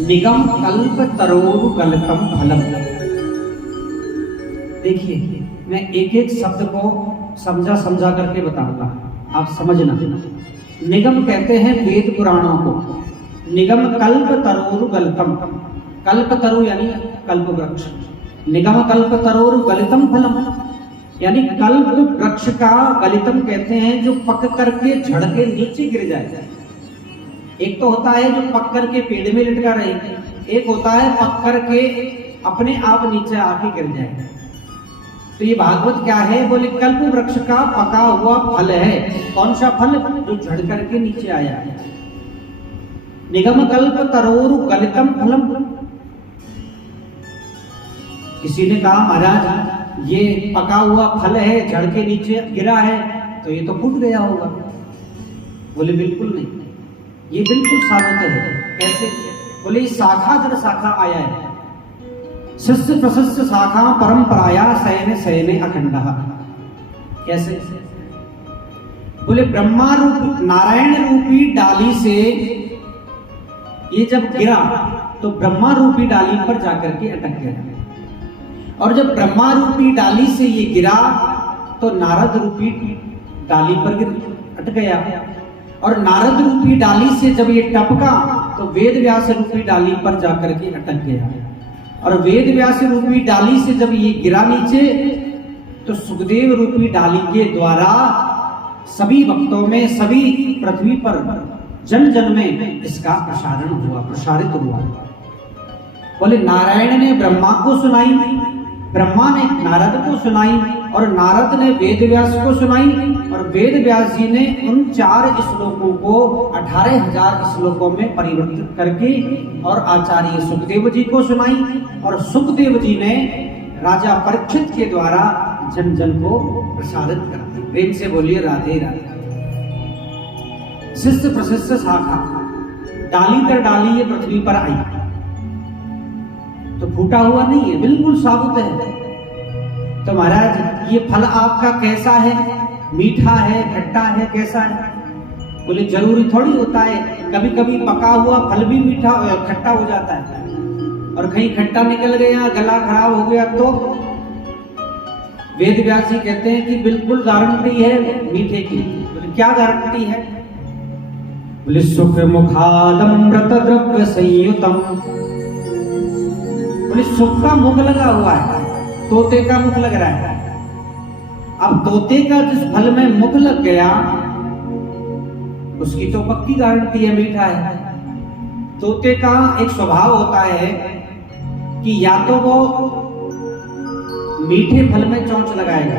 निगम कल्प तरोरु गलतम फलम। देखिए मैं एक एक शब्द को समझा समझा करके बताऊंगा, आप समझना। निगम कहते हैं वेद पुराणों को। निगम कल्प तरोरु गलतम, कल्प तरु यानी कल्प वृक्ष। निगम कल्प तरोरु गलितम फलम यानी कल्प वृक्ष का गलितम कहते हैं जो पक करके झड़ के नीचे गिर जाए। एक तो होता है जो पक करके पेड़ में लटका रहे, एक होता है पक करके अपने आप नीचे आके गिर जाए। तो ये भागवत क्या है? बोले कल्प वृक्ष का पका हुआ फल है। कौन सा फल? जो झड़ करके नीचे आया है। निगम कल्प तरोरु गलितम फलम। किसी ने कहा महाराज ये पका हुआ फल है, झड़ के नीचे गिरा है, तो ये तो फूट गया होगा। बोले बिल्कुल नहीं, ये बिल्कुल साबित है। कैसे? बोले शाखा दर शाखा आया है। शिष्य प्रशिष्य शाखा परंपराया शयने शयने अखंडः। कैसे? बोले ब्रह्मा रूप नारायण रूपी डाली से ये जब गिरा तो ब्रह्मा रूपी डाली पर जाकर के अटक गया, और जब ब्रह्मा रूपी डाली से ये गिरा तो नारद रूपी डाली पर अटक गया, और नारद रूपी डाली से जब ये टपका तो वेद व्यास रूपी डाली पर जाकर के अटक गया, और वेद व्यास रूपी डाली से जब ये गिरा नीचे तो सुखदेव रूपी डाली के द्वारा सभी भक्तों में, सभी पृथ्वी पर जन जन में इसका प्रसारण हुआ, प्रसारित हुआ। बोले नारायण ने ब्रह्मा को सुनाई, ब्रह्मा ने नारद को सुनाई, और नारद ने वेद व्यास को सुनाई, और वेद व्यास जी ने उन 4 श्लोकों को 18,000 श्लोकों में परिवर्तित करके और आचार्य सुखदेव जी को सुनाई, और सुखदेव जी ने राजा परीक्षित के द्वारा जन जन को प्रसारित कर दी। प्रेम से बोलिए राधे राधे। शिष्य प्रशिष्य शाखा, डाली दर डाली ये पृथ्वी पर आई, तो फूटा हुआ नहीं है, बिल्कुल साबुत है। तो महाराज ये फल आपका कैसा है? मीठा है, खट्टा है, कैसा है? बोले जरूरी थोड़ी होता है, कभी कभी पका हुआ फल भी मीठा खट्टा हो जाता है, और कहीं खट्टा निकल गया, गला खराब हो गया तो। वेद व्यास जी कहते हैं कि बिल्कुल गारंटी है मीठे की। बोले क्या गारंटी है? बोले सुख मुखादमृत द्रव्य संयुतम। बोले सुख का मुख लगा हुआ है, तोते का मुख लग रहा है। अब तोते का जिस फल में मुख लग गया उसकी तो पक्की गारंटी है मीठा है। तोते का एक स्वभाव होता है कि या तो वो मीठे फल में चोंच लगाएगा,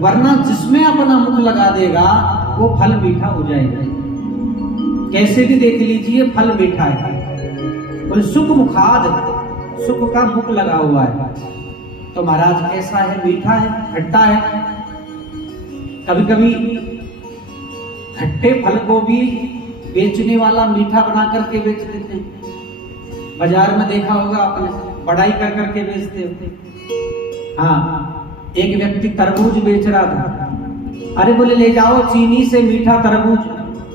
वरना जिसमें अपना मुख लगा देगा वो फल मीठा हो जाएगा। कैसे भी देख लीजिए फल मीठा है। बोले सुख मुखाद, सुख का मुख लगा हुआ है। तो महाराज कैसा है? मीठा है, खट्टा है। कभी कभी खट्टे फल को भी बेचने वाला मीठा बना करके बेच देते हैं। बाजार में देखा होगा आपने, बढ़ाई कर करके बेचते होते। हाँ, एक व्यक्ति तरबूज बेच रहा था। अरे बोले ले जाओ चीनी से मीठा तरबूज,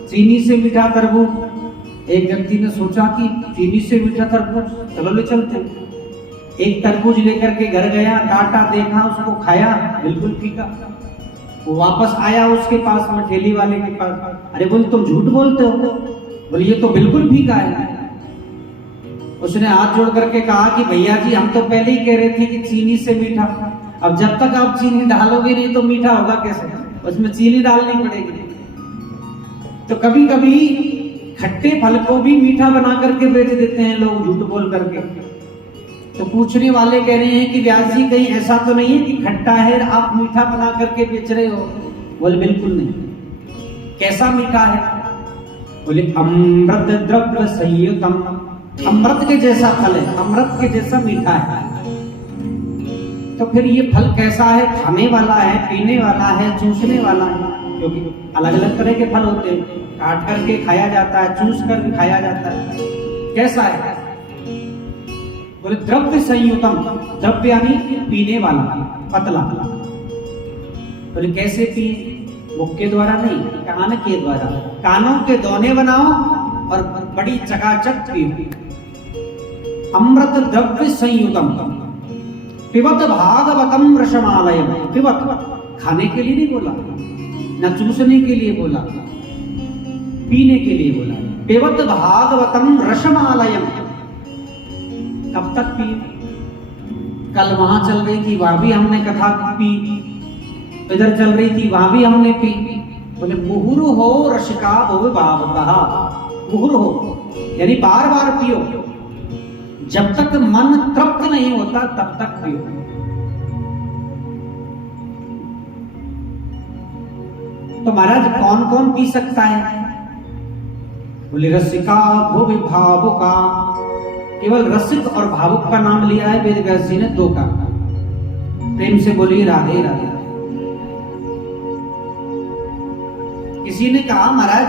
चीनी से मीठा तरबूज। एक व्यक्ति ने सोचा कि चीनी से मीठा तरबूज, चलो ले चलते। एक तरबूज लेकर के घर गया, काटा, देखा, उसको खाया, बिल्कुल फीका। वो वापस आया उसके पास में, ठेली वाले के पास। अरे बोले तुम झूठ बोलते हो। बोले ये तो बिल्कुल फीका है। उसने हाथ जोड़ करके कहा कि भैया जी हम तो पहले ही कह रहे थे कि चीनी से मीठा, अब जब तक आप चीनी डालोगे नहीं तो मीठा होगा कैसे? उसमें चीनी डालनी पड़ेगी। तो कभी कभी खट्टे फल को भी मीठा बना करके बेच देते हैं लोग, झूठ बोल करके। तो पूछने वाले कह रहे हैं कि व्यास जी कहीं ऐसा तो नहीं है कि खट्टा है आप मीठा बना करके बेच रहे हो? बोले बिल्कुल नहीं। कैसा मीठा है? बोले अमृत द्रव्य संयुतम, अमृत के जैसा फल है, अमृत के जैसा मीठा है। तो फिर ये फल कैसा है? खाने वाला है, पीने वाला है, चूसने वाला है? क्योंकि अलग अलग तरह के फल होते हैं, काट करके खाया जाता है, चूस कर खाया जाता है। कैसा है? बोले द्रव्य संयुतम, द्रव्य यानी पीने वाला, पतला। बोले कैसे पिए? मुख के द्वारा नहीं, कान के द्वारा। कानों के दोने बनाओ और बड़ी चकाचक पियो। अमृत द्रव्य संयुतम पिबत भागवतम रसमालयम। पिबत खाने के लिए नहीं बोला, न चूसने के लिए बोला, पीने के लिए बोला। पिबत भागवतम रसमालयम। कब तक पी? कल वहां चल रही थी, वहां भी हमने कथा पी, इधर चल रही थी, वहां भी हमने पी। बोले मुहुरु हो रसिका भव भावतः। मुहुरु हो यानी बार बार पियो, जब तक मन तृप्त नहीं होता तब तक पियो। तो महाराज कौन कौन पी सकता है? बोले रसिका भव भावुका। केवल रसिक और भावुक का नाम लिया है वेद व्यास जी ने, दो का। प्रेम से बोलिए राधे राधे। किसी ने कहा महाराज